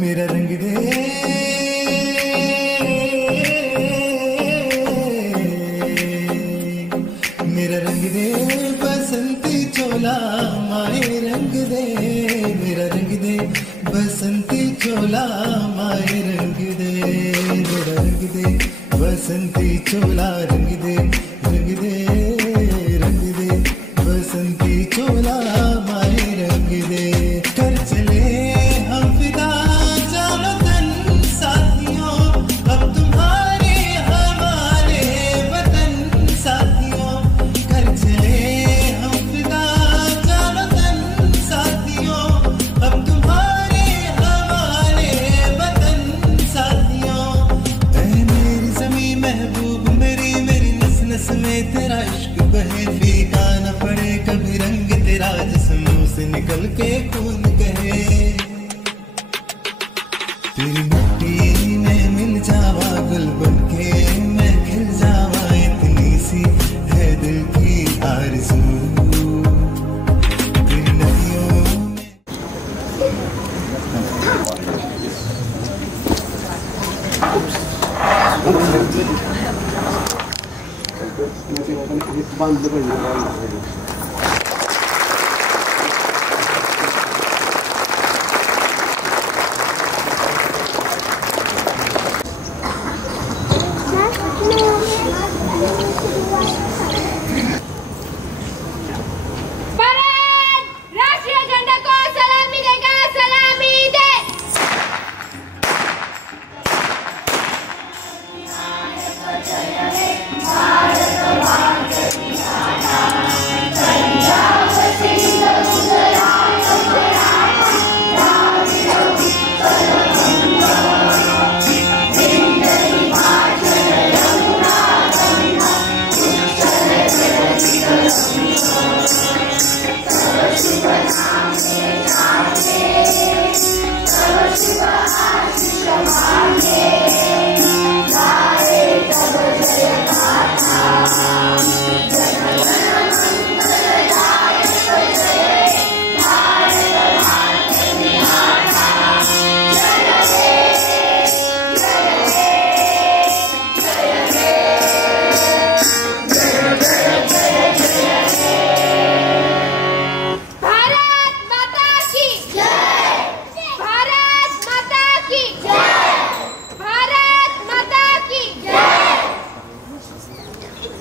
मेरा रंग दे मेरा रंग दे बसंती चोला माए रंग दे मेरा रंग दे बसंती चोला माए रंग दे मेरा रंग दे बसंती चोला रंग दे बसंती चोला माए रंग दे कर चले हम फिदा जानो तन साथियों अब तुम्हारे हमारे वतन साथियों कर चले हम फिदा जानो तन साथियों अब तुम्हारे हमारे वतन साथियों ऐ मेरी ज़मीं महबूब मेरी नस नस में तेरा इश्क बहे फीका न पड़े कभी रंग तेरा जिस्मों से निकल के खून कहे तेरी मिट्टी में मिल जावा गुल बनके मैं खिल जावा इतनी सी है दिल की आरज़ू तेरी नदियों राष्ट्रीय झंडा को सलामी देगा सलामी दे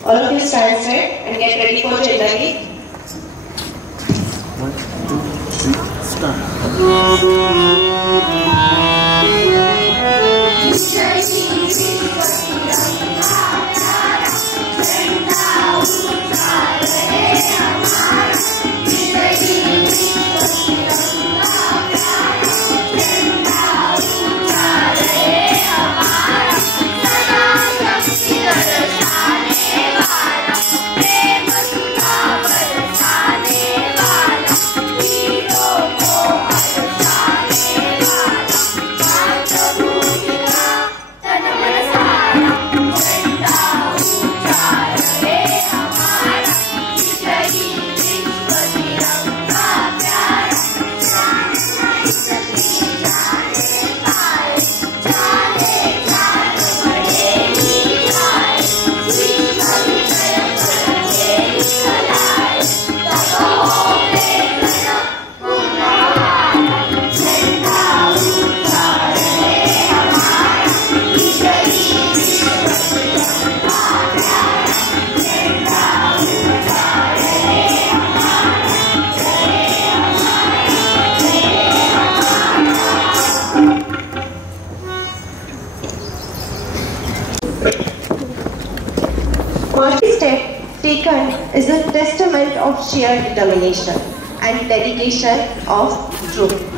All of you stand straight and get ready for Jindagi. 1, 2, 3, start. First step taken is a testament of sheer determination and dedication of troop.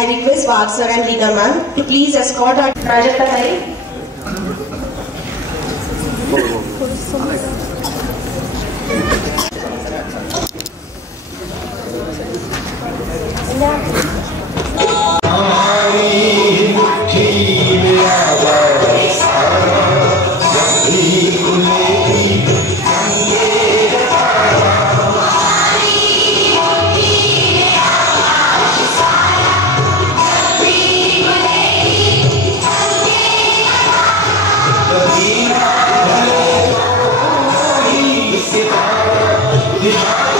I request Wagh sir and Leena ma'am to please escort our Rajata Sai. Yeah.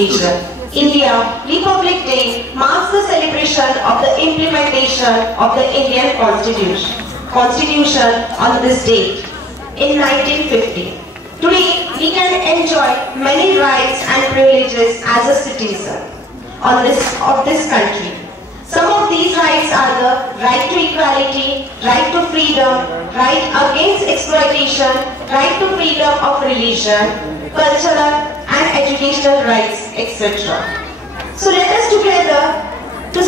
occasion. India Republic Day marks the celebration of the implementation of the Indian Constitution on this date in 1950. Today, we can enjoy many rights and privileges as a citizen of this country. Some of these rights are the right to equality, right to freedom, right against exploitation, right to freedom of religion, cultural and educational rights, etc. So let us come together to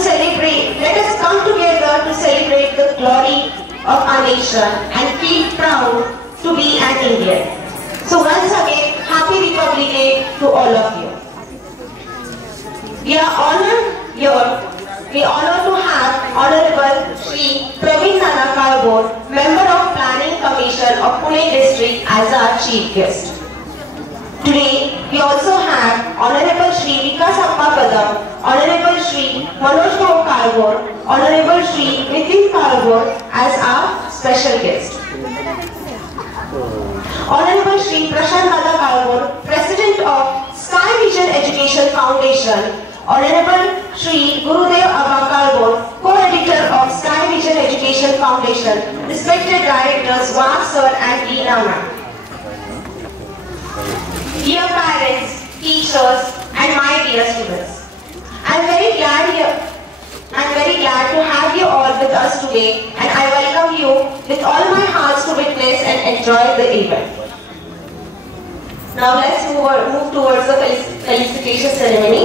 celebrate the glory of our nation and feel proud to be an Indian. So once again, Happy Republic Day to all of you. We are honored to have Honorable Shri Praveen Nana Kalbor, Member of Planning Commission of Pune District as our Chief Guest. Today, we also have Honorable Shri Vikas Appa Kadam, Honorable Shri Manoj Kalbor, Honorable Shri Nitin Kalbor as our special guest. Honorable Shri Prashant Dada Kalbor, President of Sky Vision Education Foundation, Honorable Shri Gurudev Abba Kalbor, Co-Editor of Sky Vision Education Foundation, respected Directors Wag Sir and Leena Ma'am. Dear parents, teachers and my dear students, I'm very glad to have you all with us today, and I welcome you with all my heart to witness and enjoy the event. Now let's move towards the felicitation ceremony.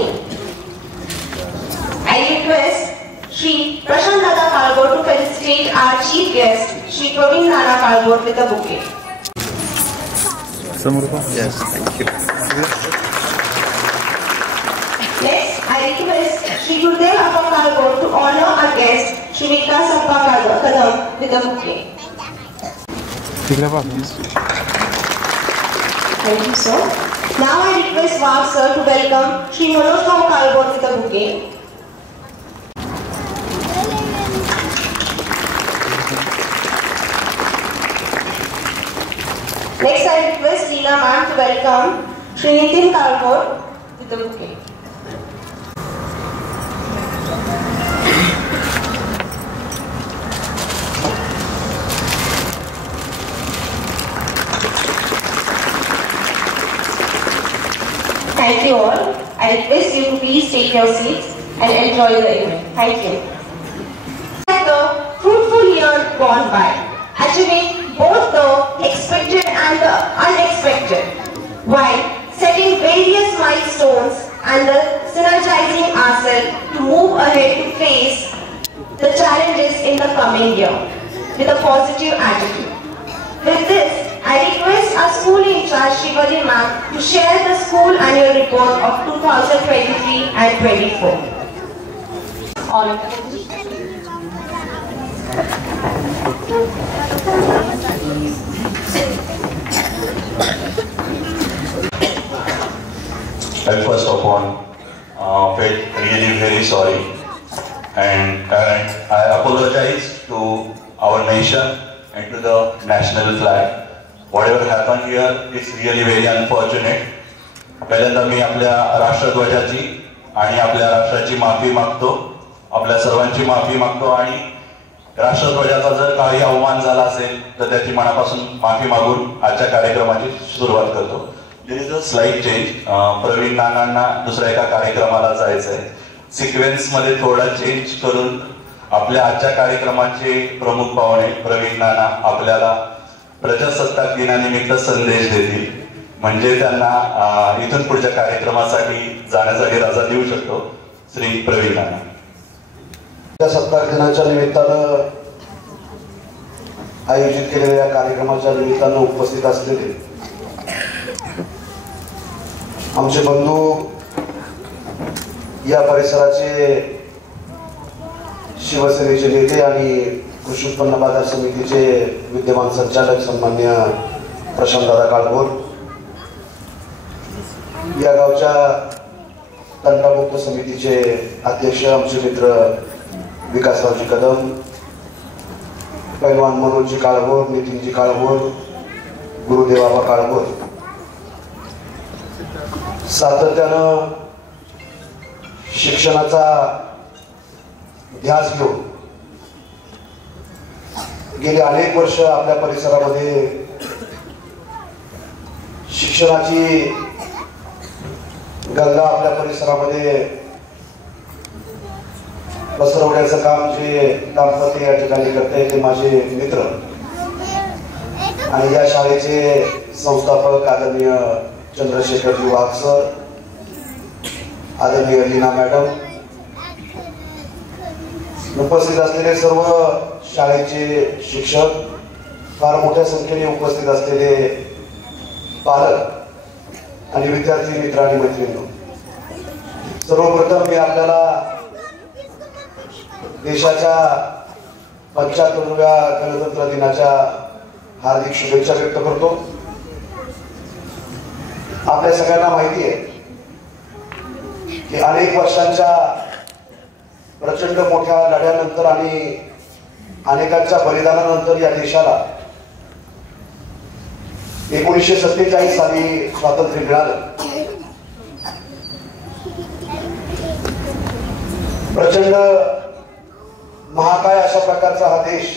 I request Shri Prashant Dada Kalbor to felicitate our chief guest, Shri Praveen Nana Kalbor, with a bouquet. Yes, thank you. Next, I request Shri Gurudev Appa Kalbor to honor our guest, Shri Vikas Appa Kadam, with a bouquet. Thank you, sir. Now I request Wag Sir to welcome Shri Manoj Kalbor with a bouquet. Next, I request Leena Ma'am to welcome Shri Nitin Kalbor with a bouquet. Thank you all. I request you to please take your seats and enjoy the event. Thank you. The fruitful year gone by, achieving both the expected and the unexpected, while setting various milestones and synergizing ourselves to move ahead to face the challenges in the coming year with a positive attitude. With this, I request our school in charge, Shrivalli Ma'am, to share the school annual report of 2023 and 24. I first of all felt really very sorry, and I apologize to our nation and to the national flag. Whatever happened here is really very unfortunate. पहिल्यांदा मी आपल्या राष्ट्रध्वजाची आणि आपल्या राष्ट्राची माफी मागतो, आपल्या सर्वांची माफी मागतो, आणि राष्ट्रध्वजाचा जर काही अवमान झाला असेल तर त्याची मनापासून माफी मागून आजच्या कार्यक्रमाची सुरुवात करतो. There is a slight change. Praveen नानांना दुसऱ्या एका कार्यक्रमाला जायचंय. सिक्वेन्स मध्ये थोडा चेंज करून आपल्या आजच्या कार्यक्रमाचे प्रमुख पाहुणे प्रवीण नाना आपल्याला प्रजासत्ताक दिनानिमित्त संदेश देतील, म्हणजे त्यांना इथून पुढच्या कार्यक्रमासाठी जाण्यासाठी रजा देऊ शकतो. श्री प्रवीण नाना. प्रजासत्ताक दिनाच्या निमित्तानं आयोजित केलेल्या या कार्यक्रमाच्या निमित्तानं उपस्थित असलेले आमचे बंधू, या परिसराचे शिवसेनेचे नेते आणि कृषी उत्पन्न बाजार समितीचे विद्यमान संचालक सन्मान्य प्रशांतदादा काळभोर, या गावच्या तंटामुक्त समितीचे अध्यक्ष आमचे मित्र विकासरावजी कदम, पैलवान मनोजजी काळभोर, नितीनजी काळभोर, गुरुदेव आबा काळभोर, सातत्यानं शिक्षणाचा ध्यास घेऊन गेली अनेक वर्ष आपल्या परिसरामध्ये शिक्षणाची गंगा आपल्या परिसरामध्ये पसरवण्याचं काम जे दाम्पत्य या ठिकाणी करते ते माझे मित्र आणि या शाळेचे संस्थापक आदरणीय चंद्रशेखरजी वाघ सर, आदरणीय लीना मॅडम, उपस्थित असलेले सर्व शाळेचे शिक्षक, फार मोठ्या संख्येने उपस्थित असलेले पालक आणि विद्यार्थी मित्र आणि मैत्रिणी, सर्वप्रथम मी आपल्याला देशाच्या 75व्या गणतंत्र दिनाच्या हार्दिक शुभेच्छा व्यक्त करतो. आपल्या सगळ्यांना माहिती आहे की अनेक वर्षांच्या प्रचंड मोठ्या लढ्यानंतर आणि अनेकांच्या बलिदानानंतर या देशाला 1947 साली स्वातंत्र्य मिळालं. प्रचंड महाकाय अशा प्रकारचा हा देश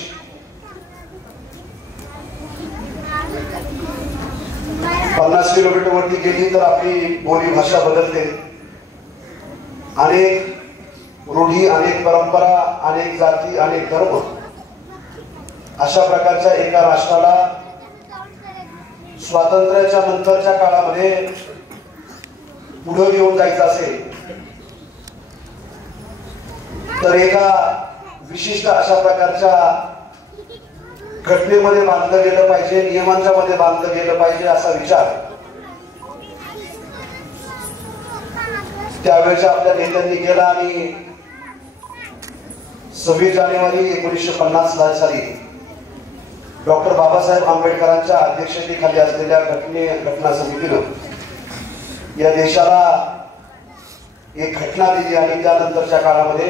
50 किलोमीटर वरती गेली तर आपली बोली भाषा बदलते. अनेक रूढी, अनेक परंपरा, अनेक जाती, अनेक धर्म अशा प्रकारच्या एका राष्ट्राला स्वातंत्र्याच्या नंतरच्या काळामध्ये पुढे घेऊन जायचं असेल तर एका विशिष्ट अशा प्रकारच्या घटनेमध्ये बांधलं गेलं पाहिजे, नियमांच्या मध्ये बांधलं गेलं पाहिजे असा विचार त्यावेळेच्या आपल्या नेत्यांनी केला आणि 26 जानेवारी 1950 साली डॉक्टर बाबासाहेब आंबेडकरांच्या अध्यक्षतेखाली असलेल्या घटना समितीनं या देशाला एक घटना दिली आणि त्यानंतरच्या काळामध्ये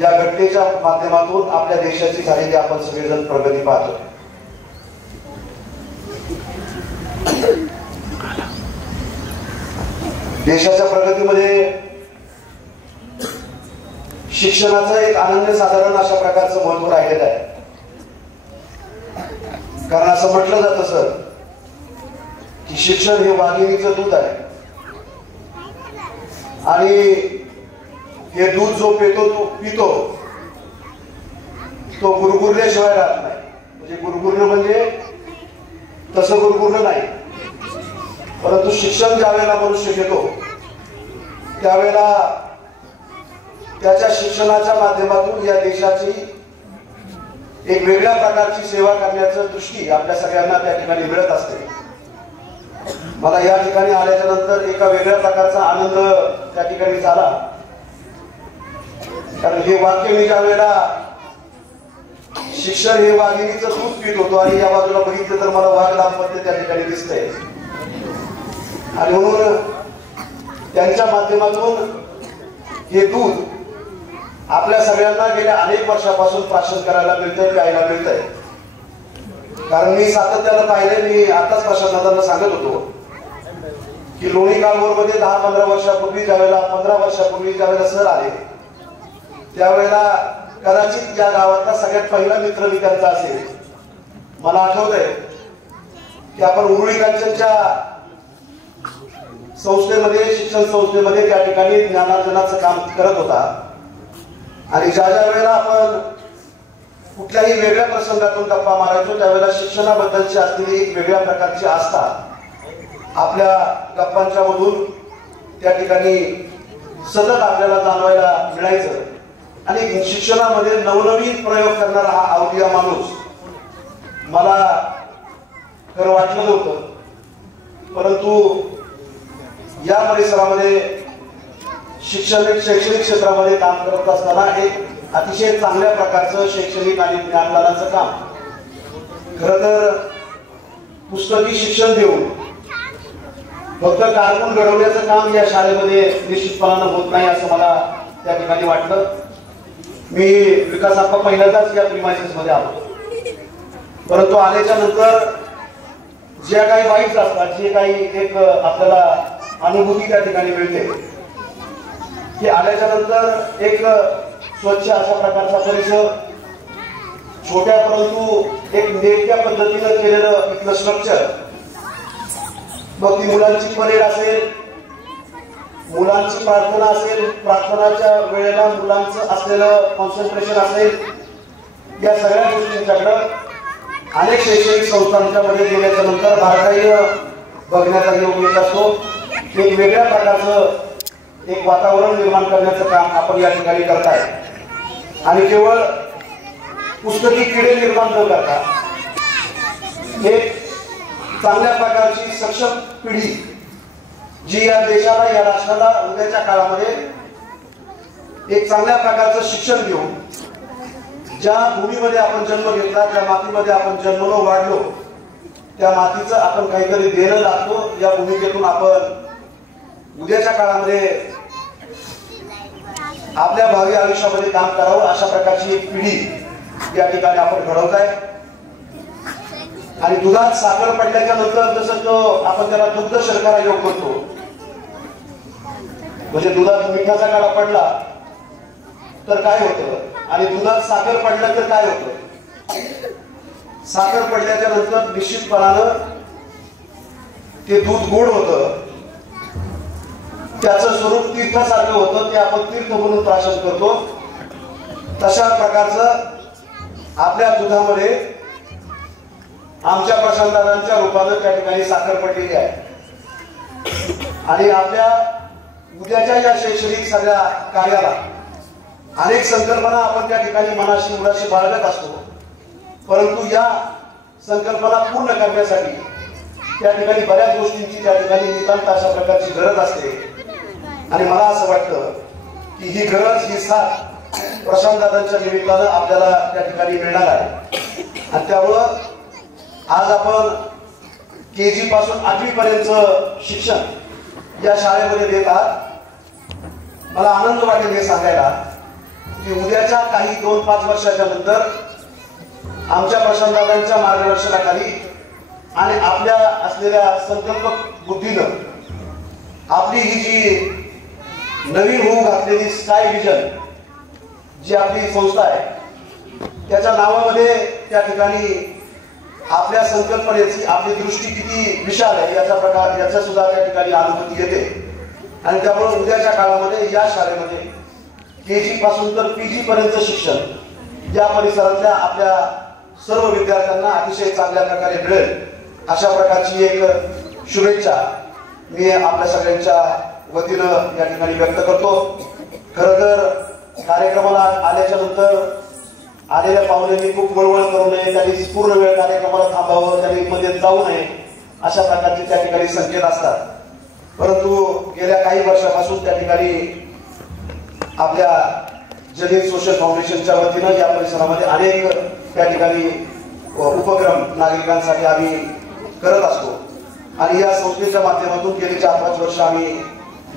या घटनेच्या माध्यमातून आपल्या देशाची झालेली आपण सगळेजण प्रगती पाहतो. देशाच्या प्रगतीमध्ये शिक्षणाचं एक अनन्यसाधारण अशा प्रकारचं महत्व राहिलेलं आहे. कारण असं म्हटलं जातं सर की शिक्षण हे वाघिणीचं दूध आहे आणि हे दूध जो पितो तो गुरगुरल्याशिवाय राहत नाही. म्हणजे गुरगुरणं म्हणजे तसं गुरगुरणं नाही, परंतु शिक्षण ज्यावेळेला मनुष्य घेतो त्यावेळेला त्याच्या शिक्षणाच्या माध्यमातून या देशाची एक वेगळ्या प्रकारची सेवा करण्याची दृष्टी आपल्या सगळ्यांना त्या ठिकाणी मिळत असते. मला या ठिकाणी आल्याच्या नंतर एका वेगळ्या प्रकारचा आनंद त्या ठिकाणी झाला. कारण हे वाक्य मी ज्या वेळेला शिक्षण हे वाघिणीचं दूध पित होतो आणि या बाजूला बघितलं तर मला वाघ दाम्पत्य त्या ठिकाणी दिसतंय आणि म्हणून त्यांच्या माध्यमातून हे दूध आपल्या सगळ्यांना गेल्या अनेक वर्षापासून प्राशन करायला मिळतंय, प्यायला मिळतंय. कारण मी सातत्यानं पाहिले, मी आताच प्रशासनाला सांगत होतो की लोणी कालवरमध्ये 10-15 वर्षापूर्वी ज्यावेळेला 15 वर्षापूर्वी ज्यावेळेला सर आले त्यावेळेला कदाचित या गावातला सगळ्यात पहिला मित्र मी त्यांचा असेल. मला आठवतंय की आपण उरुळी कांचनच्या संस्थेमध्ये, शिक्षण संस्थेमध्ये त्या ठिकाणी ज्ञानार्जनाचं काम करत होता आणि ज्या ज्या वेळेला आपण कुठल्याही वेगळ्या प्रसंगातून गप्पा मारायचो त्यावेळेला शिक्षणाबद्दलची असलेली एक वेगळ्या प्रकारची आस्था आपल्या गप्पांच्या मधून त्या ठिकाणी सतत आपल्याला जाणवायला मिळायचं आणि शिक्षणामध्ये नवनवीन प्रयोग करणारा हा अवलिया माणूस मला खरं वाटलं नव्हतं. परंतु या परिसरामध्ये शैक्षणिक क्षेत्रामध्ये काम करत असताना एक अतिशय चांगल्या प्रकारचं शैक्षणिक आणि ज्ञानदानाचं काम, खरं तर पुस्तकी शिक्षण देऊन फक्त कारकून घडवण्याचं काम या शाळेमध्ये निश्चितपणानं होत नाही असं मला त्या ठिकाणी वाटलं. मी विकास आप्पा पहिल्यांदाच या प्रिमायसेस मध्ये आलो, परंतु आल्याच्या नंतर ज्या काही वाईट असतात, जे काही एक आपल्याला अनुभूती त्या ठिकाणी मिळते की आल्याच्या नंतर एक स्वच्छ अशा प्रकारचा परिसर, छोट्या परंतु एक नेटक्या पद्धतीनं केलेलं इथलं स्ट्रक्चर, मग ती मुलांची परेड असेल, मुलांची प्रार्थना असेल, प्रार्थनाच्या वेळेला मुलांचं असलेलं कॉन्सन्ट्रेशन असेल, या सगळ्या गोष्टींच्याकडं अनेक शैक्षणिक संस्थांच्या मध्ये गेल्याच्या नंतर बारकाईनं बघण्याचा योग येत असतो. एक वेगळ्या प्रकारचं एक वातावरण निर्माण करण्याचं काम आपण या ठिकाणी करताय. आणि केवळ पुस्तकी किडे निर्माण न करता एक चांगल्या प्रकारची सक्षम पिढी जी या देशाला, या राष्ट्राला उद्याच्या काळामध्ये एक चांगल्या प्रकारचं शिक्षण देऊन, ज्या भूमीमध्ये आपण जन्म घेतला, ज्या मातीमध्ये आपण जन्मलो वाढलो, त्या मातीचं आपण काहीतरी देणं लागतो. या भूमिकेतून आपण उद्याच्या काळामध्ये आपल्या भावी आयुष्यामध्ये काम करावं, अशा प्रकारची एक पिढी या ठिकाणी आपण घडवताय. आणि दुधात साखर पडल्याच्या नंतर जसं तो आपण त्याला दुग्ध शर्करा योग करतो, म्हणजे दुधात मिठाचा काढा पडला तर काय होतं आणि दुधात साखर पडलं तर काय होतं. साखर पडल्याच्या नंतर निश्चितपणानं ते दूध गोड होतं, त्याचं स्वरूप तीर्थासारखं होतं, ते आपण तीर्थ म्हणून प्राशन करतो. तशा प्रकारचं आपल्या दुधामध्ये आमच्या प्रशांतदादांच्या रूपानं त्या ठिकाणी साखर पडलेली आहे. आणि आपल्या उद्याच्या या शैक्षणिक सगळ्या कार्याला अनेक संकल्पना आपण त्या ठिकाणी मनाशी मुलाशी बाळगत असतो, परंतु या संकल्पना पूर्ण करण्यासाठी त्या ठिकाणी बऱ्याच गोष्टींची त्या ठिकाणी नितांत अशा प्रकारची गरज असते. आणि मला असं वाटतं की ही गरज, ही साथ प्रशांतदादांच्या निमित्तानं आपल्याला त्या ठिकाणी मिळणार आहे. आणि त्यामुळं आज आपण KG पासून 8वी पर्यंत शिक्षण या शाळेमध्ये देत आहात. मला आनंद वाटेल हे सांगायला की उद्याच्या काही 2-5 वर्षाच्या नंतर आमच्या प्रशांतदादांच्या मार्गदर्शनाखाली आणि आपल्या असलेल्या संकल्प बुद्धीनं आपली ही जी नवीन होऊ घातलेली स्काय विजन जी आपली संस्था आहे, त्याच्या नावामध्ये त्या ठिकाणी आपल्या संकल्पनेची, आपली दृष्टी किती विशाल आहे याचा सुद्धा त्या ठिकाणी अनुभूती येते. आणि त्यामुळे उद्याच्या काळामध्ये या शाळेमध्ये KG पासून तर PG पर्यंत शिक्षण या परिसरातल्या आपल्या सर्व विद्यार्थ्यांना अतिशय चांगल्या प्रकारे मिळेल, अशा प्रकारची एक शुभेच्छा मी आपल्या सगळ्यांच्या वतीनं या ठिकाणी व्यक्त करतो. खरं तर कार्यक्रमाला आल्याच्या नंतर आलेल्या पाहुण्यांनी खूप वळवळ करू नये, त्यांनी पूर्ण वेळ कार्यक्रमाला थांबावं, त्यांनी मध्ये जाऊ नये, अशा प्रकारचे त्या ठिकाणी संकेत असतात. परंतु गेल्या काही वर्षापासून त्या ठिकाणी आपल्या जलील सोशल फाउंडेशनच्या वतीनं या परिसरामध्ये अनेक त्या ठिकाणी उपक्रम नागरिकांसाठी आम्ही करत असतो. आणि या संस्थेच्या माध्यमातून गेली 4-5 वर्ष आम्ही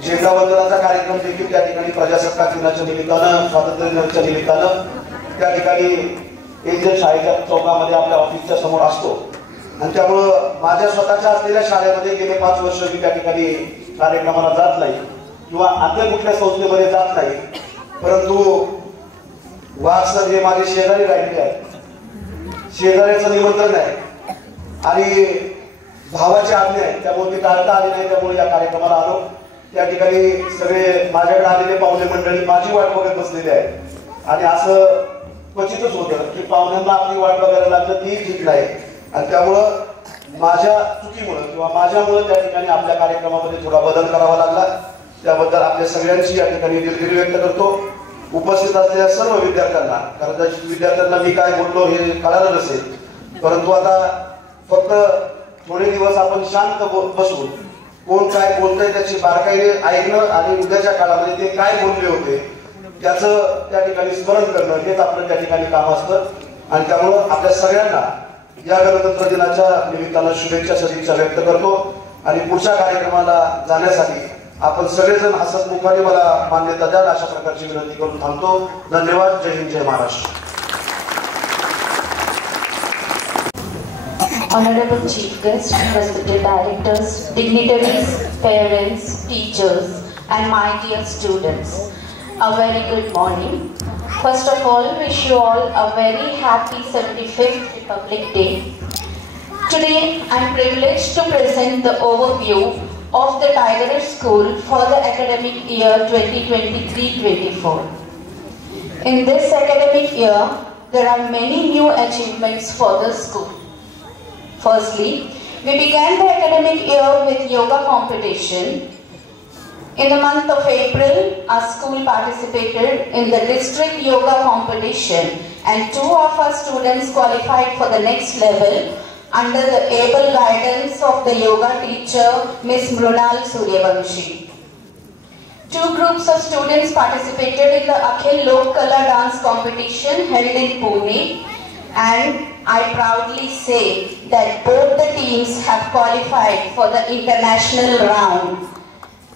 झेंडा वंदनाचा कार्यक्रम देखील त्या ठिकाणी प्रजासत्ताक दिनाच्या निमित्तानं, स्वातंत्र्य दिनाच्या निमित्तानं त्या ठिकाणी एंजल शाळेच्या चौकामध्ये आपल्या ऑफिसच्या समोर असतो. आणि त्यामुळं माझ्या स्वतःच्या असलेल्या शाळेमध्ये गेले 5 वर्ष मी त्या ठिकाणी कार्यक्रमाला जात नाही किंवा अन्य कुठल्या संस्थेमध्ये जात नाही. परंतु वाघ सर हे माझे शेजारी राहिले आहेत, शेजाऱ्याचं निमंत्रण आहे आणि भावाची आज्ञा आहे, त्यामुळे मी टाळता आली नाही, त्यामुळे या कार्यक्रमाला आलो. त्या ठिकाणी सगळे माझ्याकडे आलेले पाहुणे मंडळी माझी वाट बघत बसलेली आहे. आणि असं क्वचितच होतं की पाहुण्यांना आपली वाट बघायला लागलं, ती ठीक नाही. आणि त्यामुळं माझ्या चुकीमुळं किंवा माझ्यामुळं त्या ठिकाणी आपल्या कार्यक्रमामध्ये थोडा बदल करावा लागला. त्याबद्दल आपल्या सगळ्यांची या ठिकाणी दिलगिरी व्यक्त करतो. उपस्थित असलेल्या सर्व विद्यार्थ्यांना, कारण विद्यार्थ्यांना मी काय बोललो हे कळालं नसेल, परंतु आता फक्त थोडे दिवस आपण शांत बसून कोण काय बोलतंय त्याची बारकाईने ऐकणं आणि उद्याच्या काळामध्ये ते काय बोलले होते त्याचं त्या ठिकाणी स्मरण करणं हेच आपलं त्या ठिकाणी काम असतं. आणि त्यामुळं आपल्या सगळ्यांना या गणतंत्र दिनाच्या निमित्तानं शुभेच्छा सदिच्छा व्यक्त करतो. आणि पुढच्या कार्यक्रमाला जाण्यासाठी आपण सगळेजण हसतमुखाने मला मान्यता द्याल अशा प्रकारची विनंती करून थांबतो. धन्यवाद. जय हिंद, जय Maharashtra. Honorable Chief Guest, respected directors, dignitaries, parents, teachers, and my dear students. a very good morning. First of all, wish you all a very happy 75th Republic Day. Today, I am privileged to present the overview of the Tiger School for the academic year 2023-24. In this academic year, there are many new achievements for the school. Firstly, we began the academic year with yoga competition. In the month of April, our school participated in the district yoga competition and 2 of our students qualified for the next level under the able guidance of the yoga teacher Ms. Mrunal Suryavanshi. 2 groups of students participated in the Akhil Lok Kala dance competition held in Pune, and I proudly say that both the teams have qualified for the international round,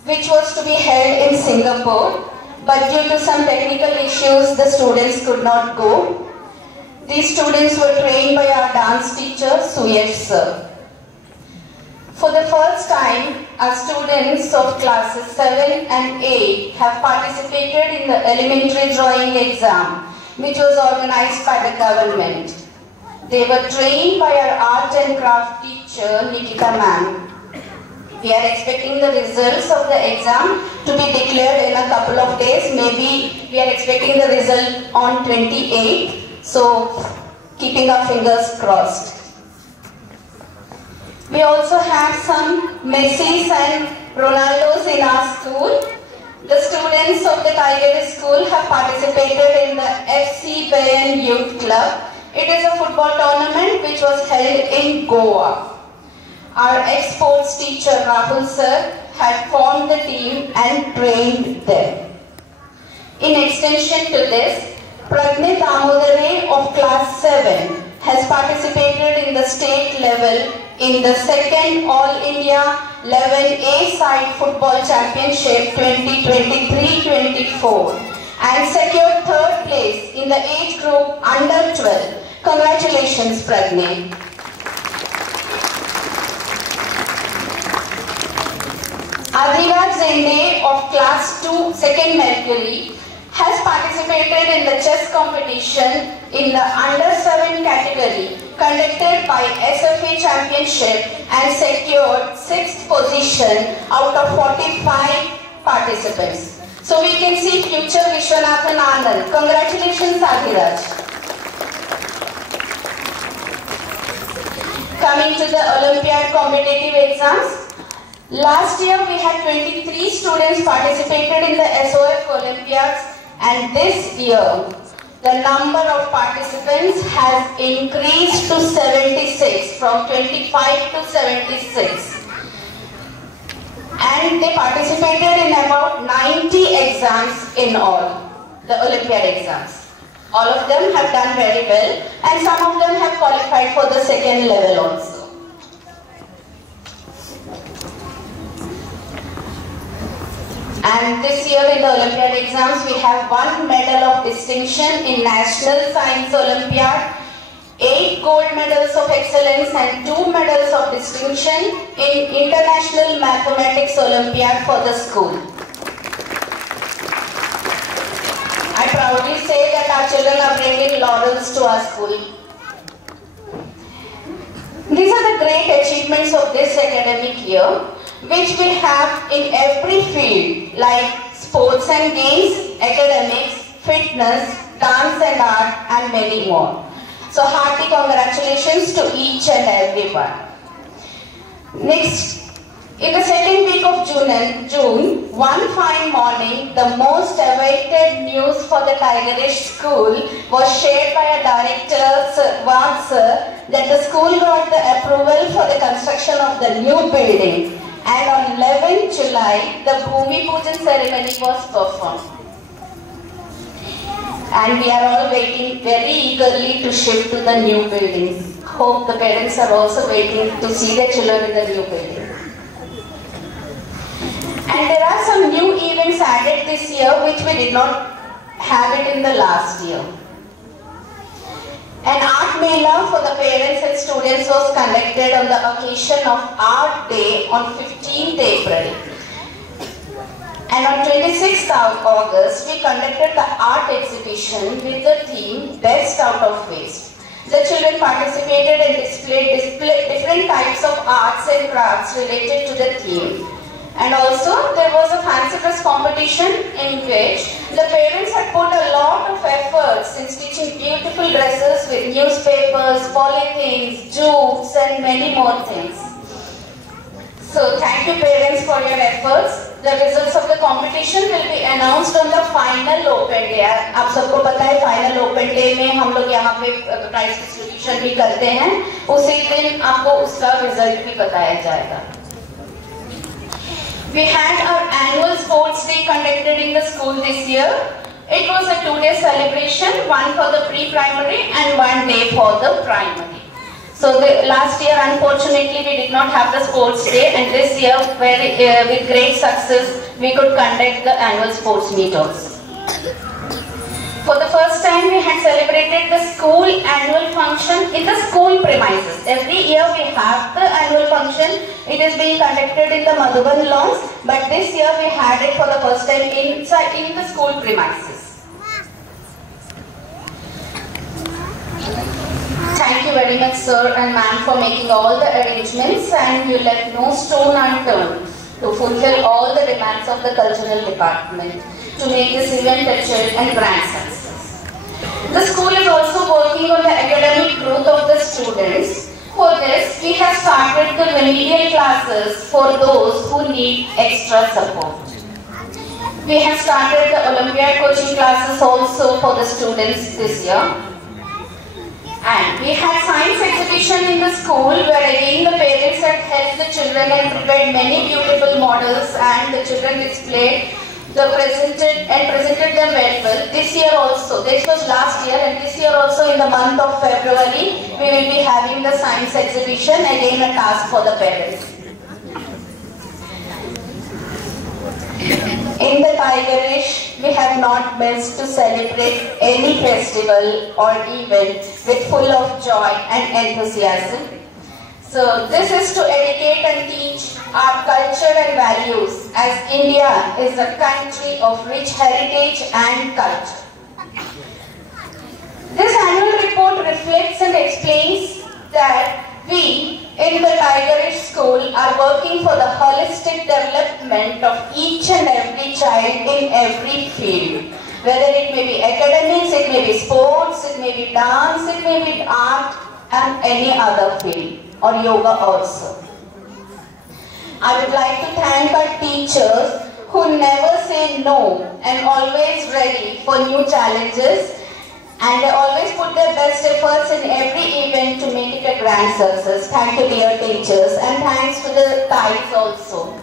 which was to be held in Singapore, but due to some technical issues, the students could not go. These students were trained by our dance teacher, Suyesh sir. For the first time, our students of classes 7 and 8 have participated in the elementary drawing exam, which was organized by the government. They were trained by our art and craft teacher, Nikita ma'am. We are expecting the results of the exam to be declared in a couple of days. Maybe we are expecting the result on 28th. So, keeping our fingers crossed. We also have some Messis and Ronaldos in our school. The students of the Tiger School have participated in the FC Bayern Youth Club. It is a football tournament which was held in Goa. Our ex-sports teacher Rahul sir had formed the team and trained them. In extension to this, Pragnit Damodare of class 7 has participated in the state level in the 2nd All India 11A side football championship 2023-24 and secured 3rd place in the age group under 12. Congratulations, Pragnit. Adhiraj Zende of class 2 2nd Mercury has participated in the chess competition in the under 7 category conducted by SFA Championship and secured 6th position out of 45 participants. So we can see future Vishwanathan Anand. Congratulations, Adhiraj. Coming to the Olympiad competitive exams. Last year we had 23 students participated in the SOF Olympiads, and this year the number of participants has increased to 76, from 25 to 76. And they participated in about 90 exams in all, the Olympiad exams. All of them have done very well, and some of them have qualified for the 2nd level also. And this year in the Olympiad exams, we have 1 medal of distinction in National Science Olympiad, 8 gold medals of excellence and 2 medals of distinction in International Mathematics Olympiad for the school. I proudly say that our children are bringing laurels to our school. These are the great achievements of this academic year, which we have in every field like sports and games, academics, fitness, dance and art, and many more. So hearty congratulations to each and everyone. Next, in the 2nd week of June, one fine morning, the most awaited news for the Tigerish school was shared by a director, Sir Vag sir, that the school got the approval for the construction of the new building. And on 11th July, the Bhumi Pujan ceremony was performed. And we are all waiting very eagerly to shift to the new buildings. Hope the parents are also waiting to see their children in the new building. And there are some new events added this year which we did not have it in the last year. An art mela for the parents and students was conducted on the occasion of Art Day on 15th April. And on 26th of August, we conducted the art exhibition with the theme Best Out of Waste. The children participated and displayed different types of arts and crafts related to the theme. And also, there was a fancy dress competition in which the parents had put a lot of efforts in stitching beautiful dresses with newspapers, polythenes, jutes, and many more things. So, thank you parents for your efforts. The results of the competition will be announced on the final open day. आप सबको पता है final open day में हम लोग यहाँ पे prize distribution भी करते हैं. उसी दिन आपको उसका result भी बताया जाएगा. We had our annual sports day conducted in the school this year. It was a 2-day celebration, one for the pre-primary and 1 day for the primary. So last year, unfortunately, we did not have the sports day, and this year, with great success, we could conduct the annual sports meet also. For the first time, we had celebrated the school annual function in the school premises. Every year we have the annual function. It is being conducted in the Madhuban lawns, but this year we had it for the first time inside in the school premises. Thank you very much, sir and ma'am, for making all the arrangements, and you left no stone unturned to fulfill all the demands of the cultural department to make this event a chill and grand success. The school is also working on the academic growth of the students. For this, we have started the remedial classes for those who need extra support. We have started the Olympiad coaching classes also for the students this year. And we had science exhibition in the school where again the parents had helped the children and prepared many beautiful models, and the children displayed presented them very well. This year also, this was last year, and this year also in the month of February, we will be having the science exhibition, again a task for the parents. In the Tigerish, we have not missed to celebrate any festival or event with full of joy and enthusiasm. So this is to educate and teach our culture and values, as India is a country of rich heritage and culture. This annual report reflects and explains that we in the Tigerish school are working for the holistic development of each and every child in every field. Whether it may be academics, it may be sports, it may be dance, it may be art, and any other field, or yoga also. I would like to thank our teachers who never say no and always ready for new challenges, and they always put their best efforts in every event to make it a grand success. Thank you, dear teachers, and thanks to the Tides also.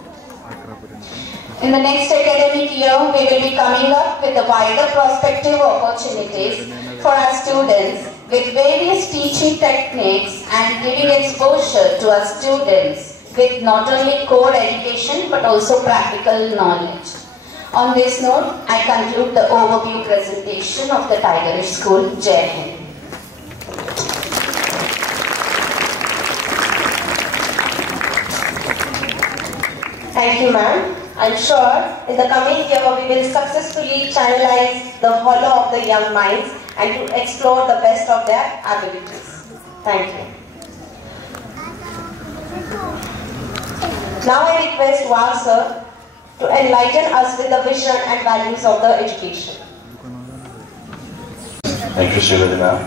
In the next academic year, we will be coming up with a wider prospective opportunities for our students with various teaching techniques and giving exposure to our students with not only core education but also practical knowledge. On this note, I conclude the overview presentation of the Tigerish School. Jai Hind. Thank you, ma'am. I'm sure in the coming year we will successfully channelize the hollow of the young minds and to explore the best of their abilities. Thank you. Now I request Wow sir to enlighten us with the vision and values of the education. Thank you, Shivali ma'am.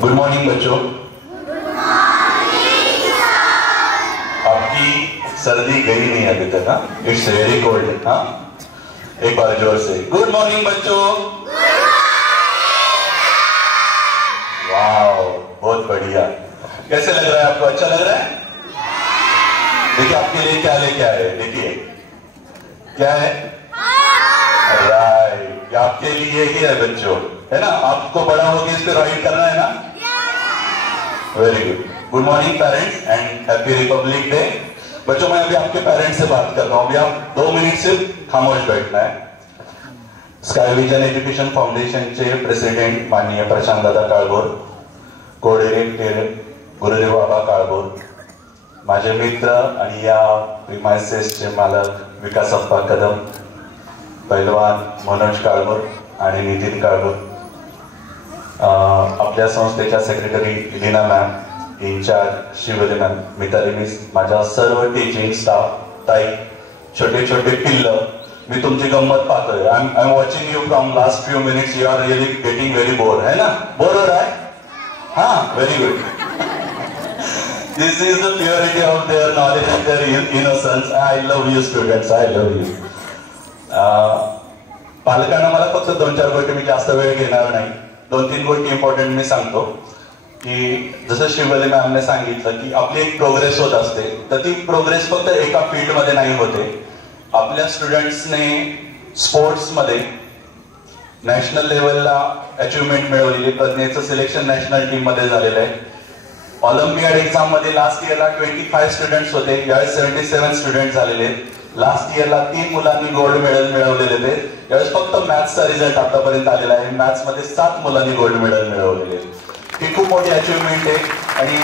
Good morning, बच्चों. Good morning, sir. आपकी सर्दी गई नहीं अभी तक, हाँ? It's very cold, हाँ? एक बार जोर से. Good morning, बच्चों. Good morning. वाव, बहुत बढ़िया. कैसे लग रहा है आपको? अच्छा लग रहा है? देखिए आपके लिए क्या लेके आए. देखिए क्या है? राइट, आपके लिए ही है बच्चों, है ना? आपको बड़ा होकर इस पे राइट करना है ना? Very good. Good morning parents and happy Republic day. बच्चों, मैं अभी आपके पेरेंट्स से बात कर रहा हूँ. अभी आप 2 मिनट सिर्फ खामोश बैठना है. स्काय विजन एज्युकेशन फाउंडेशनचे प्रेसिडेंट माननीय प्रशांत दादा काळभोर, कोऑर्डिनेटर गुरुदेव बाबा काळभोर, माझे मित्र आणि या प्रिमाइसेसचे मालक विकासप्पा कदम, पैलवान मनोज काळभोर आणि नितीन काळभोर, आपल्या संस्थेच्या सेक्रेटरी लीना मॅम, इन्चार्ज शिवली मॅम, मिताली मिस, माझ्या सर्व टीचिंग स्टाफ, ताई, छोटे छोटे पिल्ल, मी तुमची गंमत पाहतोय. I am watching you from last few minutes. You are really getting very bore, है ना? बोर हो रहा है? हाँ, very good. This is the purity of their knowledge and their innocence. I love you students, I love you. पालकांना मला फक्त 2-4 गोष्टी, मी जास्त वेळ घेणार नाही. 2-3 गोष्टी इम्पॉर्टंट मी सांगतो की जसं शिवली मॅमने सांगितलं की आपली एक प्रोग्रेस होत असते, तर ती प्रोग्रेस फक्त एका फील्डमध्ये नाही होते. आपल्या स्टुडंट्सने स्पोर्ट्समध्ये नॅशनल लेवलला अचिव्हमेंट मिळवलेली. प्रज्ञेचं सिलेक्शन नॅशनल टीम मध्ये झालेलं आहे. ऑलिम्पियाड एक्झाम मध्ये लास्ट इयरला 25 स्टुडंट्स होते, यावेळेस 77 स्टुडंट झालेले. लास्ट इयरला 3 मुलांनी गोल्ड मेडल मिळवलेले ते. यावेळेस फक्त मॅथ्सचा रिझल्ट आतापर्यंत आलेला आहे. मॅथ्स मध्ये 7 मुलांनी गोल्ड मेडल मिळवलेले. ही खूप मोठी अचिव्हमेंट आहे आणि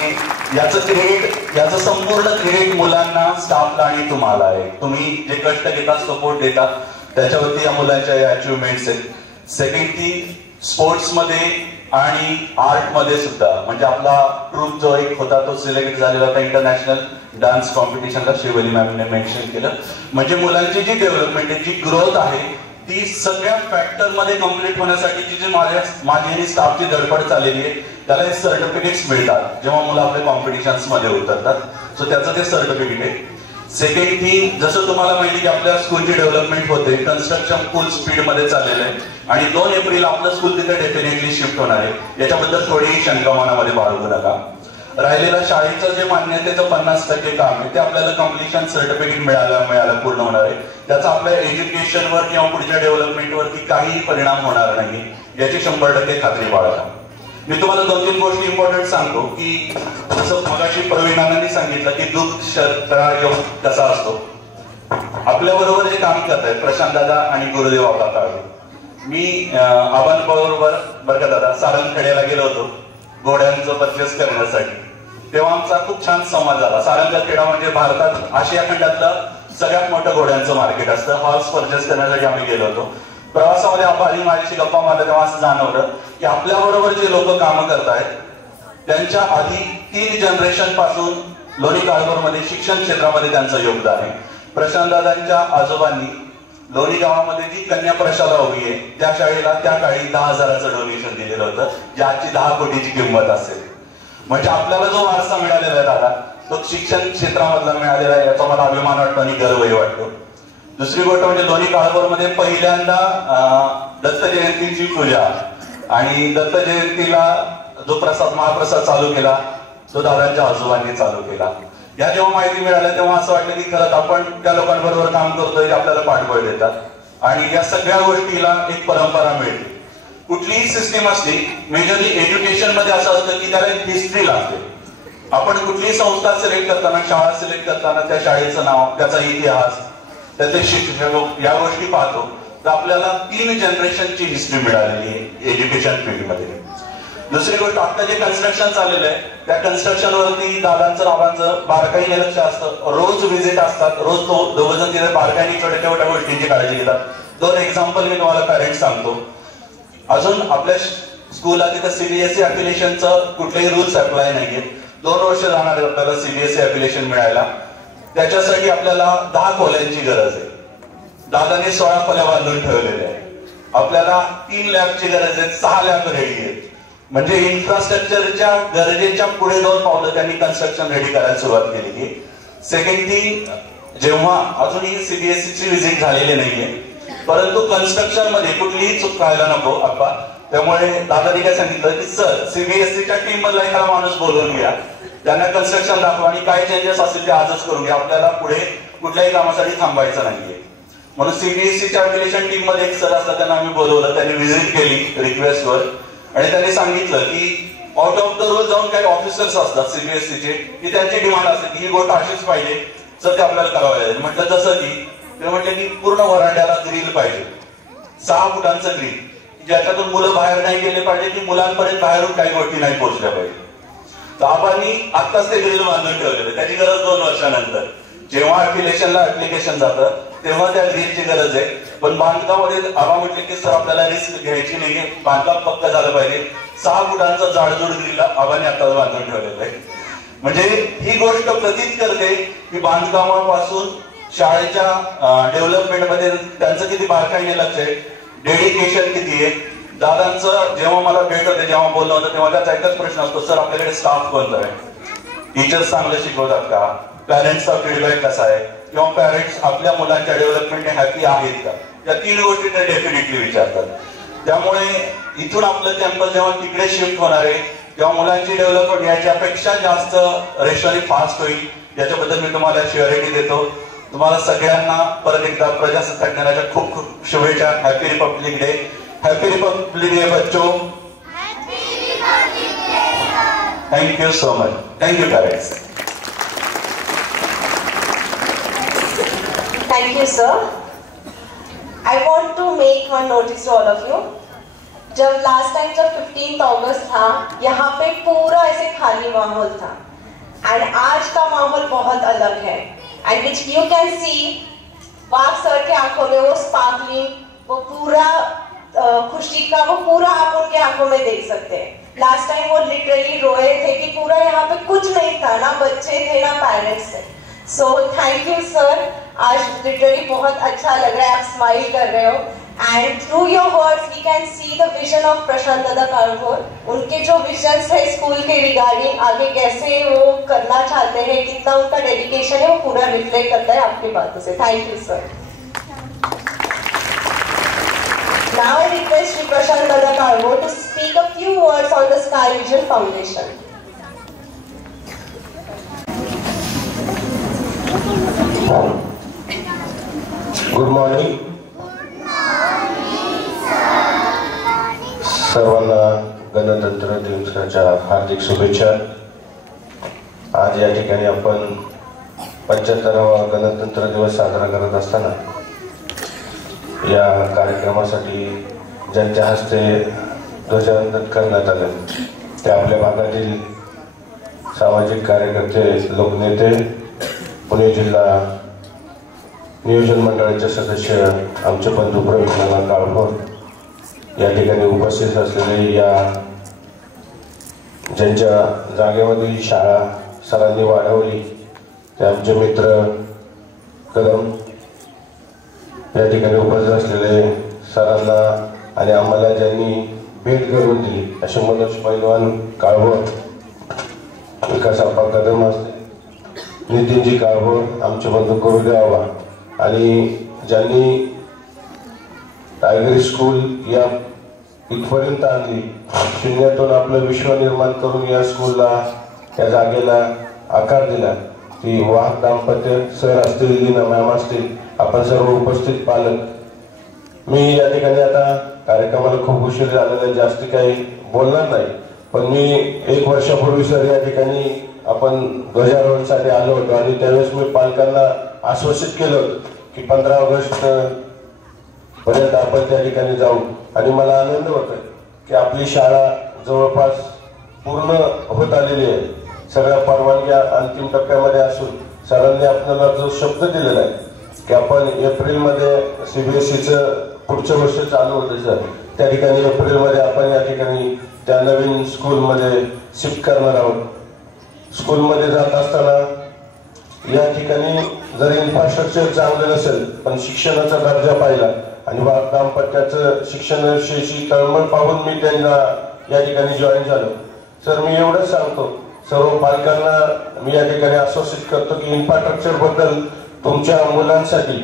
याचं संपूर्ण क्रेडिट मुलांना, स्टाफला आणि तुम्हाला आहे. तुम्ही जे कष्ट घेतात, सपोर्ट देतात, त्याच्यावरती या मुलांच्या या अचिव्हमेंट्स आहेत. सेकंड ती स्पोर्ट्समध्ये आणि आर्ट मध्ये सुद्धा, म्हणजे आपला ट्रूप जो एक होता तो सिलेक्ट झालेला होता इंटरनॅशनल डान्स कॉम्पिटिशनला. शिवली मॅमने मेन्शन केलं. म्हणजे मुलांची जी डेव्हलपमेंट आहे, जी ग्रोथ आहे, ती सगळ्या फॅक्टर मध्ये कम्प्लीट होण्यासाठी जी माझी आणि स्टाफची धडपड चाललेली आहे, त्याला हे सर्टिफिकेट्स मिळतात जेव्हा मुलं आपल्या कॉम्पिटिशन्स मध्ये उतरतात. सो त्याचं ते सर्टिफिकेट आहे. सेकंड थिंग, जसं तुम्हाला माहिती की आपल्या स्कूलची डेव्हलपमेंट होते, कन्स्ट्रक्शन फुल स्पीड मध्ये चाललेलं आहे आणि 2 एप्रिल आपलं स्कूल तिथे डेफिनेटली शिफ्ट होणार आहे. याच्याबद्दल थोडीही शंका मनामध्ये बाळगू नका. राहिलेलं शाळेचं जे मान्यतेचं 50% काम आहे ते आपल्याला कम्प्लिशन सर्टिफिकेट मिळालं पूर्ण होणार आहे. त्याचा आपल्या एज्युकेशनवर किंवा पुढच्या डेव्हलपमेंटवरती काहीही परिणाम होणार नाही, याची 100% खात्री बाळगा. मी तुम्हाला 2-3 गोष्टी इम्पॉर्टंट सांगतो की जसं मगाशी प्रवीणांनी सांगितलं की दूध योग कसा असतो. आपल्याबरोबर जे काम करत आहेत प्रशांत दादा आणि गुरुदेव आपला काळू, मी आबांबरोबर बरं का दादा सारंगखेड्याला गेलो होतो घोड्यांचं परचेस करण्यासाठी. तेव्हा आमचा खूप छान संवाद झाला. सारंगखेडा म्हणजे भारतात आशिया खंडातलं सगळ्यात मोठं घोड्यांचं मार्केट असतं. हॉर्स परचेस करण्यासाठी आम्ही गेलो होतो. प्रवासामध्ये आधी माझ्याशी गप्पा मारल्या तेव्हा असं जाणवलं की आपल्या बरोबर जे लोक कामं करतायत त्यांच्या आधी 3 जनरेशन पासून लोणी काळभोरमध्ये शिक्षण क्षेत्रामध्ये त्यांचं योगदान आहे. प्रशांत दादांच्या आजोबांनी लोणी गावामध्ये जी कन्या प्रशाला उभी आहे त्या शाळेला त्या काळी 10,000चं डोनेशन दिलेलं होतं, ज्याची 10 कोटीची किंमत असेल. म्हणजे आपल्याला जो वारसा मिळालेला आहे दादा, तो शिक्षण क्षेत्रामधला मिळालेला आहे, याचा मला अभिमान वाटतो आणि गर्वही वाटतो. दुसरी गोष्ट म्हणजे लोणी काळभोरमध्ये पहिल्यांदा दत्त जयंतीची पूजा आणि दत्त जयंतीला जो महाप्रसाद चालू केला तो दादांच्या आजोबांनी चालू केला. या जेव्हा माहिती मिळाली तेव्हा असं वाटलं की खरंच आपण त्या लोकांबरोबर काम करतोय जे आपल्याला पाठबळ देतात आणि या सगळ्या गोष्टीला एक परंपरा मिळते. कुठलीही सिस्टीम असते, मेजरली एज्युकेशन मध्ये असं असतं की त्याला एक हिस्ट्री लागते. आपण कुठलीही संस्था सिलेक्ट करताना, शाळा सिलेक्ट करताना त्या शाळेचं नाव, त्याचा इतिहास, त्याचे शिक्षक या गोष्टी पाहतो, तर आपल्याला 3 जनरेशनची हिस्ट्री मिळालेली आहे एज्युकेशन फील्डमध्ये. दुसरी गोष्ट, आता जे कन्स्ट्रक्शन चाललेलं आहे त्या कन्स्ट्रक्शन वरती दादांचं बाबांचं बारकाईने लक्ष असतं. रोज व्हिजिट असतात, रोज दोघं तिथे बारकाईने छोट्या छोट्या गोष्टींची काळजी घेतात. 2 एक्झाम्पल मी तुम्हाला पॅरेंट्स सांगतो. अजून आपल्या स्कूलला तिथं सीबीएसई अफिलिएशनचं कुठलेही रूल्स अप्लाय नाहीये. 2 वर्ष जाणार आहे आपल्याला सीबीएसई अफिलिएशन मिळायला. त्याच्यासाठी आपल्याला 10 खोल्यांची गरज आहे. दादाने 16 खोल्या बांधून ठेवलेल्या आहेत. आपल्याला 3 लॅबची गरज आहे, 6 लॅब रेडी आहेत. म्हणजे इन्फ्रास्ट्रक्चरच्या गरजेच्या पुढे 2 पावलं त्यांनी कन्स्ट्रक्शन रेडी करायला सुरुवात केली आहे. सेकंड थिंग, जेव्हा अजूनही सीबीएसईची व्हिजिट झालेली नाहीये, परंतु कन्स्ट्रक्शन मध्ये कुठलीही चूक व्हायला नको अप्पा. त्यामुळे दादानी काय सांगितलं की सर सीबीएसईच्या टीम मधला एखादा माणूस बोलवून घ्या, त्यांना कन्स्ट्रक्शन दाखवा आणि काय चेंजेस असतील ते आजच करून घ्या. आपल्याला पुढे कुठल्याही कामासाठी थांबायचं नाहीये. म्हणून सीबीएसईच्या अफिलिएशन टीम मध्ये एक सर असतात, त्यांना आम्ही बोलवलं. त्यांनी व्हिजिट केली रिक्वेस्टवर आणि त्यांनी सांगितलं की आउट ऑफ द रूल जाऊन काही ऑफिसर्स असतात सीबीएसईचे की त्यांची डिमांड असते की ही गोष्ट अशीच पाहिजे, तर ते आपल्याला करावं लागेल. म्हटलं जसं की ते म्हटलं की पूर्ण वरांड्याला ग्रिल पाहिजे, 6 फुटांचं ग्रिल, ज्याच्यातून मुलं बाहेर नाही गेले पाहिजे की मुलांपर्यंत बाहेरून काही गोष्टी नाही पोहोचल्या पाहिजे. तर आपण आत्ताच ते ग्रिल बांधून ठेवलेलं. त्याची गरज 2 वर्षानंतर जेव्हा अफिलिएशनला ऍप्लिकेशन जातं तेव्हा त्या ग्रीनची गरज आहे. पण बांधकामामध्ये आम्हा म्हटले की सर आपल्याला रिस्क घ्यायची नाही, बांधकाम पक्क झालं पाहिजे. 6 फुटांचा जाडजूड ग्रील आम्हाने आता बांधून ठेवलेलं आहे. म्हणजे ही गोष्ट प्रतीत करते की बांधकामापासून शाळेच्या डेव्हलपमेंटमध्ये त्यांचं किती बारकाईने लक्ष आहे, डेडिकेशन किती आहे. दादांचं जेव्हा मला भेट होते, जेव्हा बोलणं होतं, तेव्हा त्याचा एकच प्रश्न असतो, सर आपल्याकडे स्टाफ कोणता आहे, टीचर्स चांगले शिकवतात का, पॅरेंट्सचा फीडबॅक कसा आहे, किंवा पॅरेंट्स आपल्या मुलांच्या डेव्हलपमेंटने हॅपी आहेत का. या 3 गोष्टी ते डेफिनेटली विचारतात. त्यामुळे इथून आपलं कॅम्पस जेव्हा तिकडे शिफ्ट होणार आहे तेव्हा मुलांची डेव्हलपमेंट याच्यापेक्षा जास्त रेशोनी फास्ट होईल, याच्याबद्दल मी तुम्हाला श्युअरिटी देतो. तुम्हाला सगळ्यांना परत एकदा प्रजासत्ताक दिनाच्या खूप खूप शुभेच्छा. Happy republic day. Happy republic day बच्चों. Thank you so much. Thank you parents. Thank you, sir. I want to make one notice to all of you. जब लास्ट टाइम जब 15 अगस्त था, यहाँ पे पूरा ऐसे खाली माहौल था, एंड आज का माहौल बहुत अलग है. And which you can see वाक सर के आंखों में वो स्पार्कलिंग, वो पूरा खुशी का वो पूरा आप उनके आंखों में देख सकते हैं. लास्ट टाइम वो लिटरली रोए थे कि पूरा यहाँ पे कुछ नहीं था, ना बच्चे थे ना पेरेंट्स थे. So thank you sir. आज लिटरली बहुत अच्छा लग रहा है, आप स्माइल कर रहे हो. And through your words we can see the vision of Prashant Dada Kalbhor. उनके जो विजन्स है स्कूल के रिगार्डिंग, आगे कैसे वो करना चाहते हैं, कितना उनका डेडिकेशन है, वो पूरा रिफ्लेक्ट करता है आपकी बातों से. Thank you sir. Now I request Shri Prashant Dada Kalvo to speak a few words on the Sky Vision Foundation. Good morning. सर्वांना गणतंत्र दिवसाच्या हार्दिक शुभेच्छा. आज या ठिकाणी आपण 75वा गणतंत्र दिवस साजरा करत असताना या कार्यक्रमासाठी ज्यांच्या हस्ते ध्वजवंदन करण्यात आलं ते आपल्या भागातील सामाजिक कार्यकर्ते, लोकनेते, पुणे जिल्हा नियोजन मंडळाचे सदस्य, आमचे बंधू प्रवीण काळभोर, या ठिकाणी उपस्थित असलेले, या ज्यांच्या जागेमध्ये ही शाळा सरांनी वाढवली ते आमचे मित्र कदम, या ठिकाणी उपस्थित असलेले सरांना आणि आम्हाला ज्यांनी भेट करून दिली असे मनोज पैलवान काळभोर, विकास आप्पा कदम असते, नितीनजी काळभोर, आमचे बंधू करुदे आबा, आणि ज्यांनी टायगर स्कूल या इथपर्यंत आणली, शून्यातून आपलं विश्व निर्माण करून या स्कूलला, या जागेला आकार दिला, ती वाहक दाम्पत्य सर असतील, लीना मॅम असतील, आपण सर्व उपस्थित पालक. मी या ठिकाणी आता कार्यक्रमाला खूप उशीर झालेला आहे, जास्त काही बोलणार नाही, पण मी 1 वर्षापूर्वी सर या ठिकाणी आपण ध्वजारोहणासाठी आलो होतो आणि त्यावेळेस मी पालकांना आश्वासित केलं होतं की 15 ऑगस्ट पर्यंत आपण त्या ठिकाणी जाऊ. आणि मला आनंद होतोय की आपली शाळा जवळपास पूर्ण होत आलेली आहे. सगळ्या परवानग्या अंतिम टप्प्यामध्ये असून सरांनी आपल्याला जो शब्द दिलेला आहे की आपण एप्रिलमध्ये CBSEचं पुढचं वर्ष चालू होते सर, त्या ठिकाणी एप्रिलमध्ये आपण या ठिकाणी त्या नवीन स्कूलमध्ये शिफ्ट करणार आहोत. स्कूलमध्ये जात असताना या ठिकाणी जर इन्फ्रास्ट्रक्चर चांगलं नसेल पण शिक्षणाचा दर्जा पाहिला आणि दाम्पत्याचं शिक्षणाविषयीची तळमळ पाहून मी त्यांना या ठिकाणी जॉईन झालो. सर मी एवढंच सांगतो सर्व पालकांना, मी या ठिकाणी आश्वासित करतो की इन्फ्रास्ट्रक्चर बद्दल तुमच्या मुलांसाठी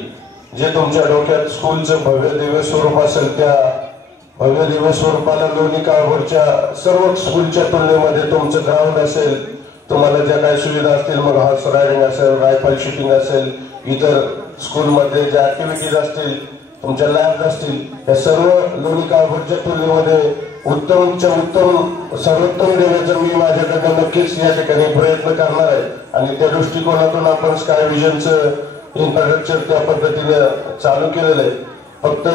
जे तुमच्या डोक्यात स्कूलचं भव्य दिव्य स्वरूप असेल त्या भव्य दिव्य स्वरूपाला लोणी काळभोरच्या सर्व स्कूलच्या तुलनेमध्ये तुमचं ग्राउंड असेल, तुम्हाला ज्या काही सुविधा असतील, मग हॉर्स रायडिंग असेल, रायफल शूटिंग असेल, इतर स्कूलमध्ये ज्या ऍक्टिव्हिटीज असतील, तुमच्या लॅब्स असतील, या सर्व लोणी काळभोरच्या तुलनेमध्ये उत्तमच्या उत्तम सर्वोत्तम देण्याचा मी माझ्याकडनं नक्कीच या ठिकाणी प्रयत्न करणार आहे. आणि त्या दृष्टिकोनातून आपण स्काय विजनचं इन्फ्रास्ट्रक्चर त्या पद्धतीने चालू केलेलं आहे. फक्त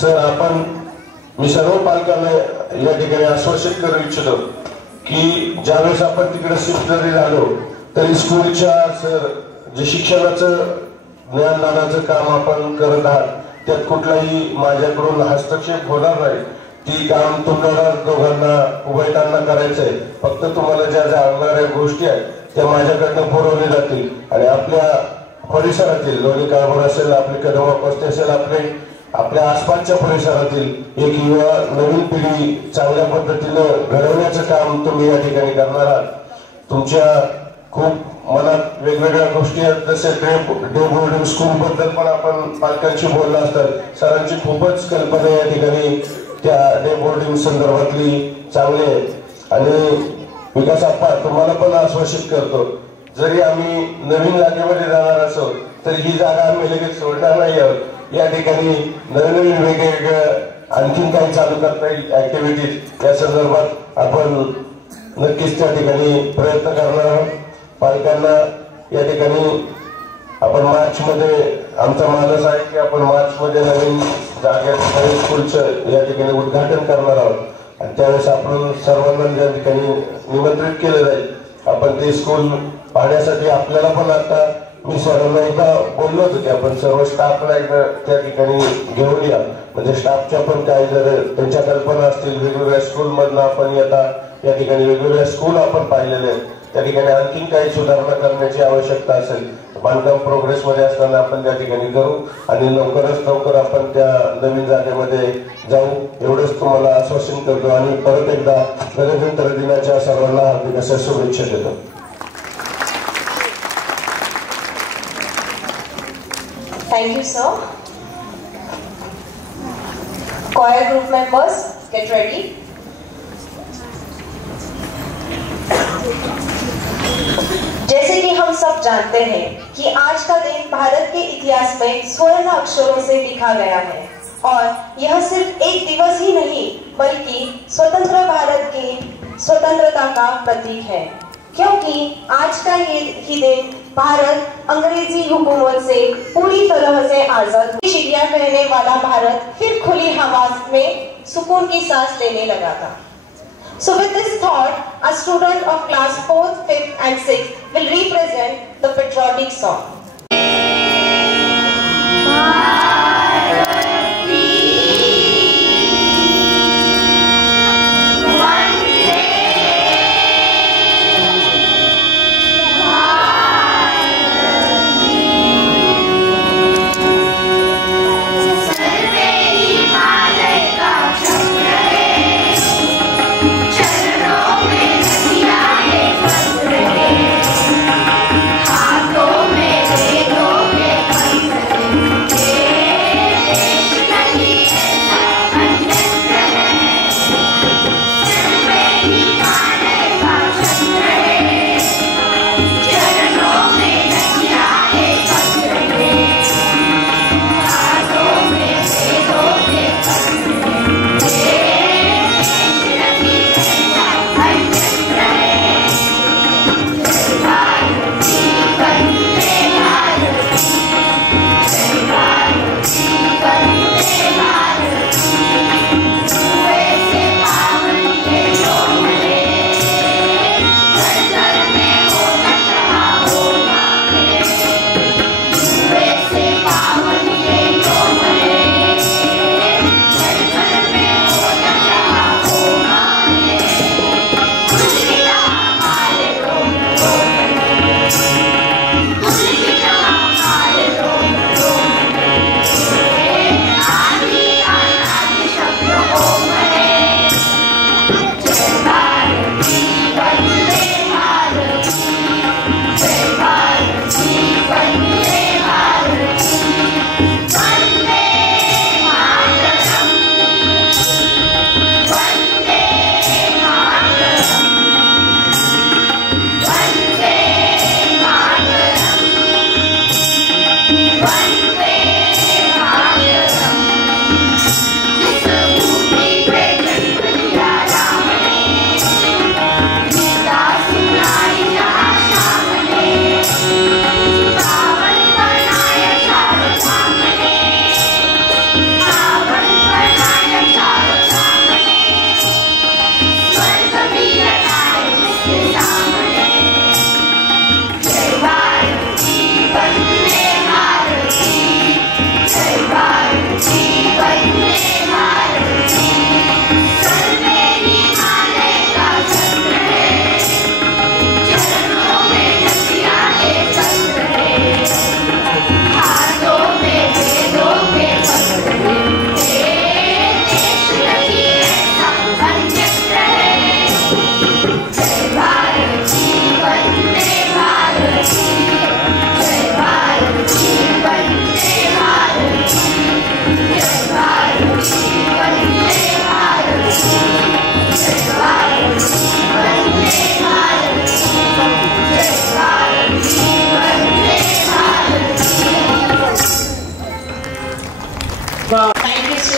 सर आपण, मी सर्व पालकांना या ठिकाणी आश्वासित करू इच्छितो की ज्यावेळेस आपण तिकडे शिफ्ट जरी झालो तरी स्कूलच्या सर जे शिक्षणाचं ज्ञानदानाचं काम आपण करत आहात, त्यात कुठलाही माझ्याकडून हस्तक्षेप होणार नाही. ती काम तुम्हाला दोघांना उभयतांना करायचंय. फक्त तुम्हाला ज्या जाणणाऱ्या गोष्टी आहेत त्या माझ्याकडनं पुरवल्या जातील आणि आपल्या परिसरातील लोणी काळभोर असेल, आपली कदमा वस्ती असेल, आपल्या आसपासच्या परिसरातील एक युवा नवीन पिढी चांगल्या पद्धतीनं घडवण्याचं काम तुम्ही या ठिकाणी करणार आहात. तुमच्या खूप मनात वेगवेगळ्या गोष्टी आहेत. जसे डे बोर्डिंग स्कूल बद्दल पण आपण पालकांशी बोललं असतात. सरांची खूपच कल्पना या ठिकाणी त्या डे बोर्डिंग संदर्भातली चांगली आहे. आणि विकास आप्पा, तुम्हाला पण आश्वासित करतो, जरी आम्ही नवीन जागेमध्ये जाणार असो तरी ही जागा आम्ही लगेच सोडणार नाही आहोत. या ठिकाणी नवीन वेगवेगळं आणखीन काही चालू करता येईल ऍक्टिव्हिटीज, या संदर्भात आपण नक्कीच त्या ठिकाणी प्रयत्न करणार आहोत. पालकांना या ठिकाणी आपण मार्चमध्ये, आमचा मानस आहे की आपण मार्चमध्ये नवीन जागेत नवीन स्कूलचं या ठिकाणी उद्घाटन करणार आहोत आणि त्यावेळेस आपण सर्वांना या ठिकाणी निमंत्रित केलं जाईल. आपण ते स्कूल पाहण्यासाठी आपल्याला पण आता मी सरांना एकदा बोललो होतो की आपण सर्व स्टाफला एकदा त्या ठिकाणी घेऊन या, म्हणजे स्टाफच्या पण काही जर त्यांच्या कल्पना असतील वेगवेगळ्या स्कूलमधनं आपण या ठिकाणी वेगवेगळ्या स्कूल आपण पाहिलेले आहेत, त्या ठिकाणी आणखीन काही सुधारणा करण्याची आवश्यकता असेल बांधकाम प्रोग्रेसमध्ये असताना आपण त्या ठिकाणी करू आणि लवकरच लवकर आपण त्या नवीन जागेमध्ये जाऊ, एवढंच तुम्हाला आश्वासन करतो. आणि परत एकदा गणतंत्र दिनाच्या सर्वांना हार्दिक अशा शुभेच्छा देतो. Thank you, sir. Choir group members, get ready. जैसे कि हम सब जानते हैं कि आज का दिन भारत के इतिहास में स्वर्ण अक्षरों से लिखा गया है और यह सिर्फ एक दिवस ही नहीं बल्कि स्वतंत्र भारत की स्वतंत्रता का प्रतीक है, क्योंकि आज का ये ही दिन भारत अंग्रेजी हुकूमत से पूरी तरह से आजाद हुआ। चिड़िया कहने वाला भारत फिर खुली हवा में सुकून की सांस लेने लगा था. So with this thought, a student of class 4th, 5th and 6th will represent the patriotic song. हाथों में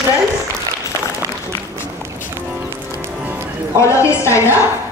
children. All of you stand up.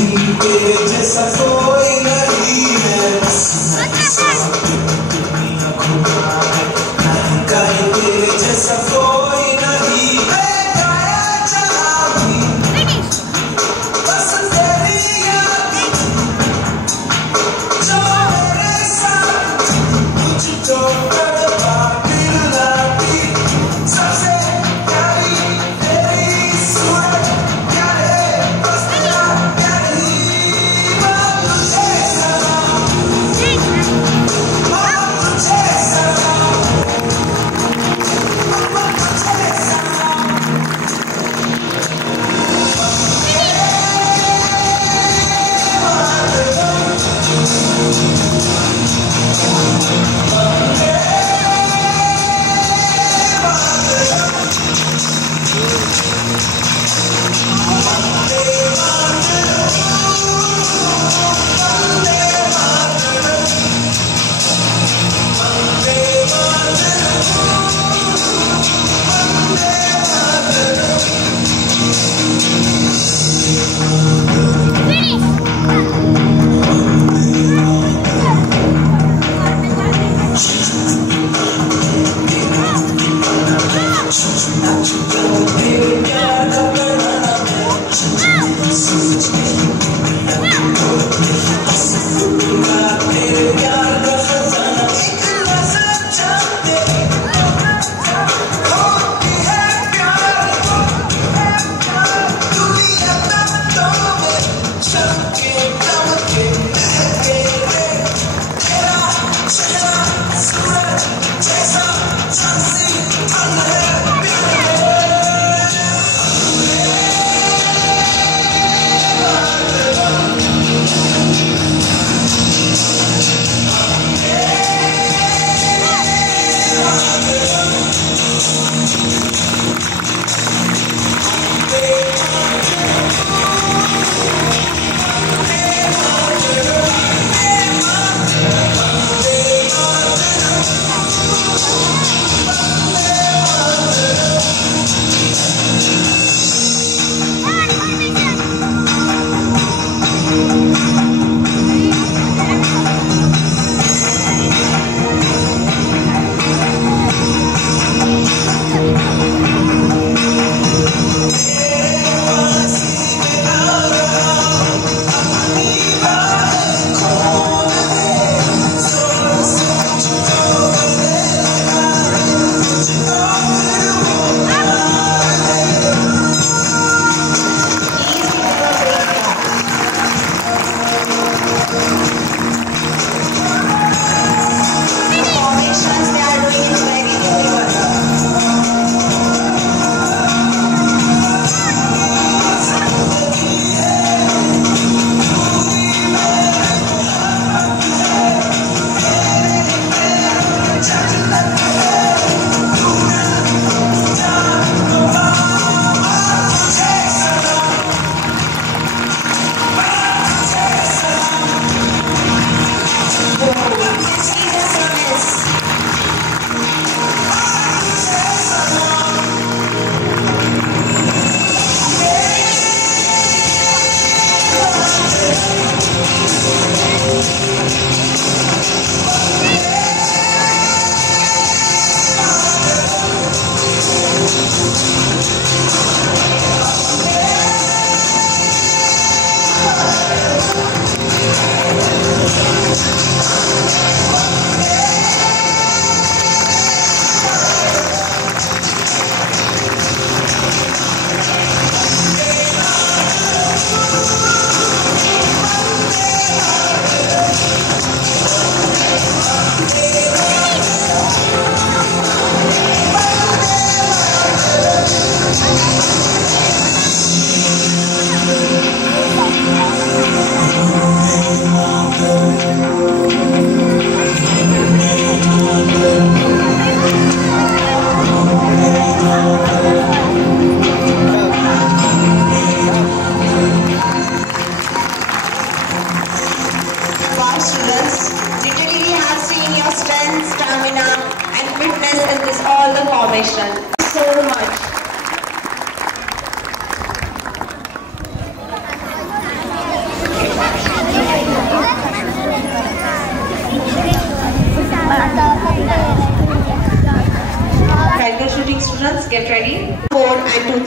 तेरे जैसा कोई नहीं है कहीं तेरे जैसा कोई नहीं है बस तेरी याद जो मेरे साथ मुझको तड़पा दिल लाती सबसे प्यारी तेरी सूरत प्यारे बस तेरा प्यारी बात तुझे सलाम बात तुझे सलाम बात तुझे सलाम formation. So much.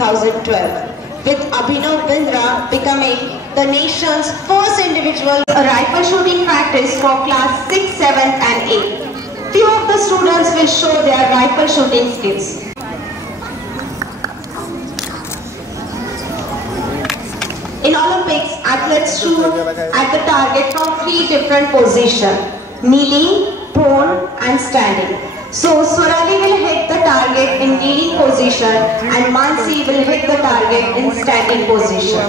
2012, with Abhinav Bindra becoming the nation's first individual rifle shooting practice for class 6, 7 and 8. Few of the students will show their rifle shooting skills. In Olympics, athletes shoot at the target from 3 different positions: kneeling, prone and standing. So Swarali will hit the target in kneeling position and Mansi will hit the target in standing position.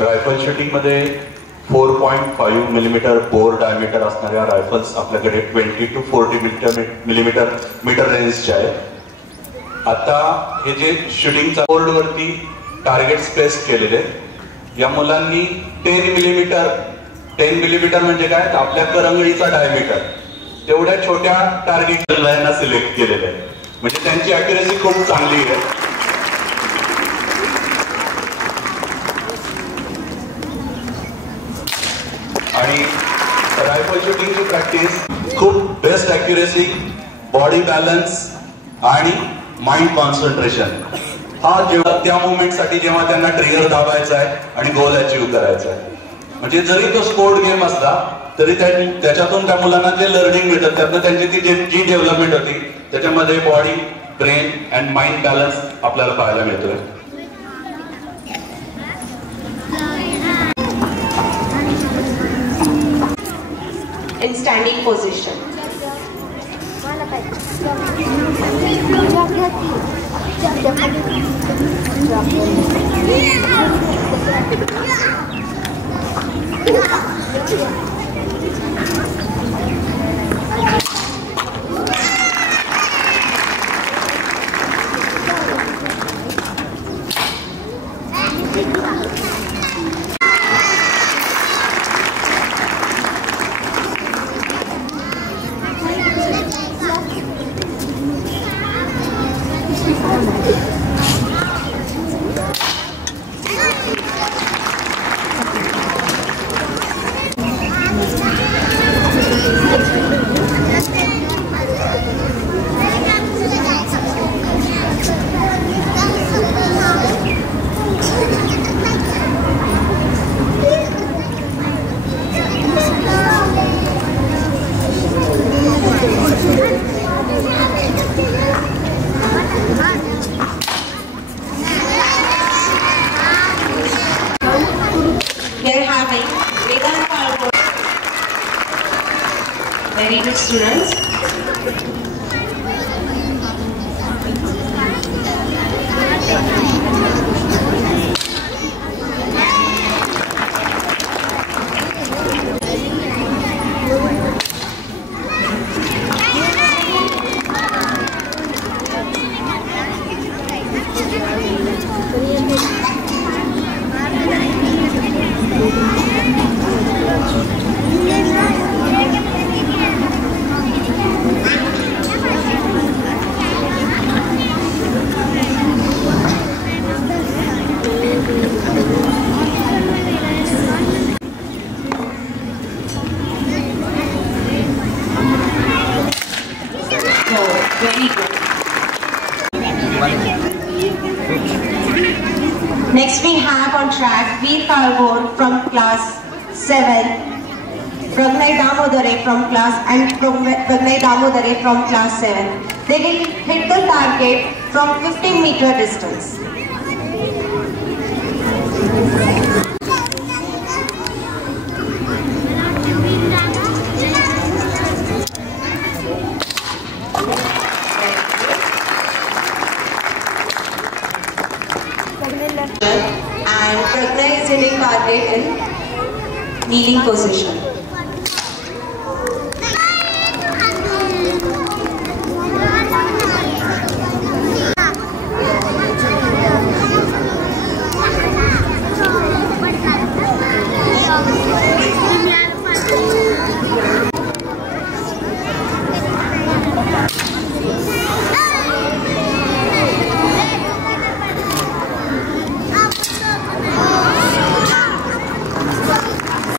Rifle shooting मध्ये 4.5 millimetre bore diameter असणाऱ्या रायफल्स आपल्याकडे 20 to 40 मीटर रेंजचे आहेत. आता हे जे शूटिंगचा बोर्ड वरती target space केलेले, या मुलांनी 10 मिलीमीटर म्हणजे काय, आपल्या करंगळीचा डायमीटर तेवढ्या छोट्या टार्गेटला सिलेक्ट केलेले आहे. म्हणजे त्यांची अॅक्युरेसी खूप चांगली आहे. आणि रायफल शूटिंगची प्रॅक्टिस खूप बेस्ट अॅक्युरेसी, बॉडी बॅलन्स आणि माइंड कॉन्सन्ट्रेशन हा जेव्हा त्या मुवमेंटसाठी जेव्हा त्यांना ट्रिगर दाबायचा आहे आणि गोल अचीव्ह करायचा आहे. म्हणजे जरी तो स्पोर्ट गेम असला तरी त्याच्यातून त्या मुलांना जे लर्निंग मिळतं त्यातनं त्यांची ती जी डेव्हलपमेंट होती त्याच्यामध्ये body, brain and mind balance आपल्याला पाहायला मिळतोय. In standing position. Very good students. Next we have on track Veer Kalgor from class 7, Pragnay Damodare from class 7. They will hit the target from 15-meter distance. and Pragna is hitting target in kneeling position.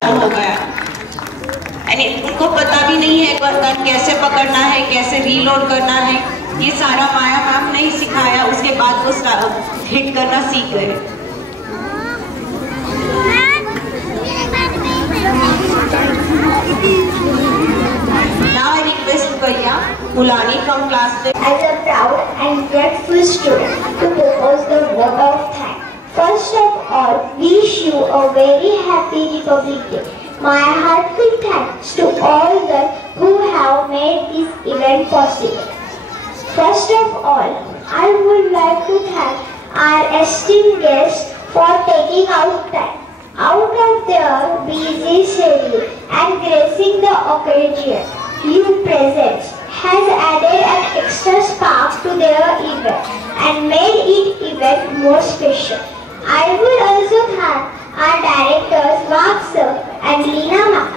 हो गया उनको पता भी नहीं है गन कैसे पकड़ना है, कैसे रीलोड करना है, ये सारा माया मैम ने ही सिखाया। उसके बाद वो हिट करना सीख गए। Now I request Kaiya Mulani from class 10 as a proud and grateful student to propose the vote of thanks. First of all, wish you a very happy Republic Day. My heartfelt thanks to all those who have made this event possible. First of all, I would like to thank our esteemed guests for taking out time out of their busy schedule and gracing the occasion. Your presence has added an extra spark to their event and made it even more special. I would also thank our directors Wag sir and Leena ma'am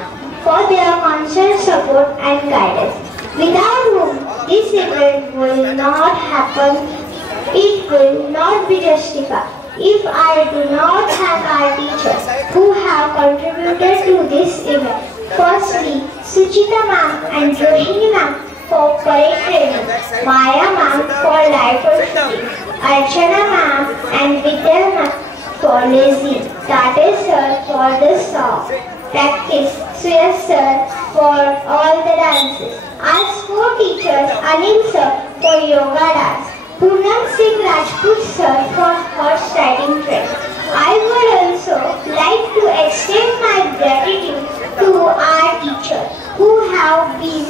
for their constant support and guidance, without whom this event will not happen. It will not be justified if I do not thank our teachers who have contributed to this event. Firstly, Suchita ma'am and Rohini ma'am for parade training, Maya ma'am for life skills, Archana ma'am and Vidya ma'am for lazy, Tate sir for the song practice, Suya sir for all the dances, our sport teachers Anil sir for yoga dance, Poonam Singh Rajput sir for horse riding training. I would also like to extend my gratitude to our teachers who have been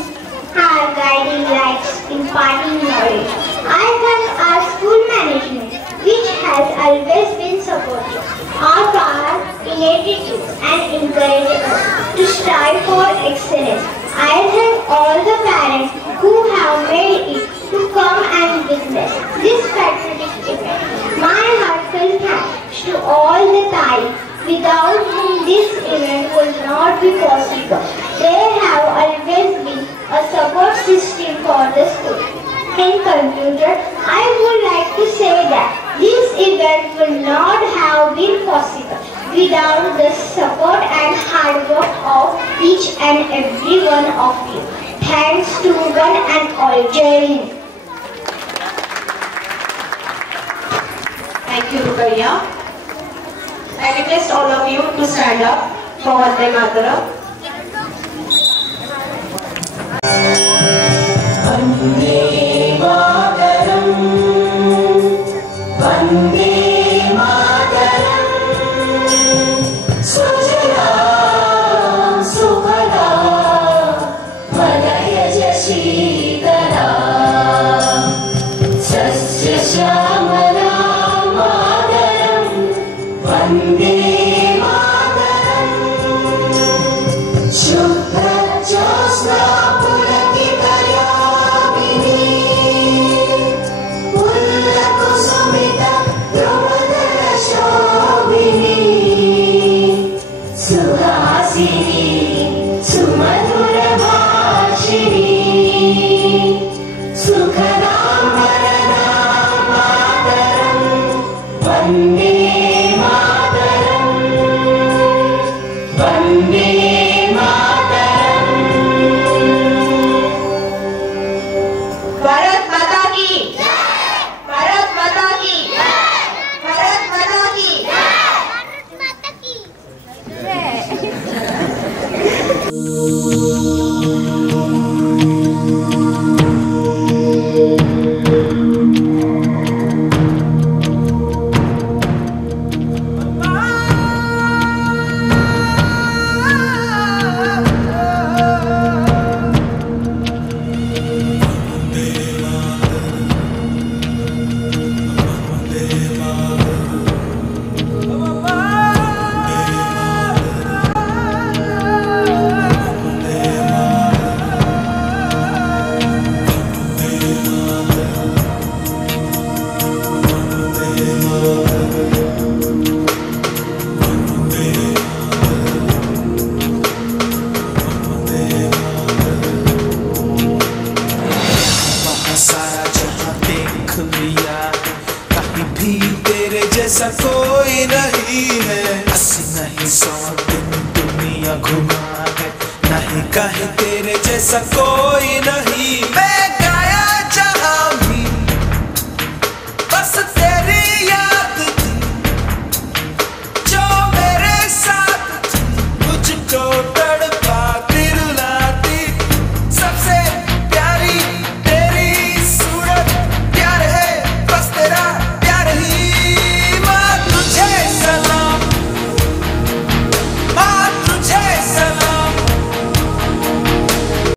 our guiding lights, imparting knowledge. I thank our school management, which has always been supportive of our initiatives and encouraged us to strive for excellence. I thank all the parents who have made it to come and witness this patriotic event. My heartfelt thanks to all the Thai, without whom this event would not be possible. They have always been a support system for the school. In conclusion, I would like to say that this event would not have been possible without the support and hard work of each and every one of you. Thanks to one and all. Jai Hind. Thank you, Rukaiya. I request all of you to stand up for Vande Mataram. Vande Mataram, Vande Mataram, Sujalam Sukhalam, Madhyaja Shitalam, Sasya Shyamadam Mataram, Vande Mataram, Shubhra Josna जैसा कोई नहीं है। 80 नहीं 100 दिन दुनिया घुमा है, नहीं कहीं तेरे जैसा कोई नहीं।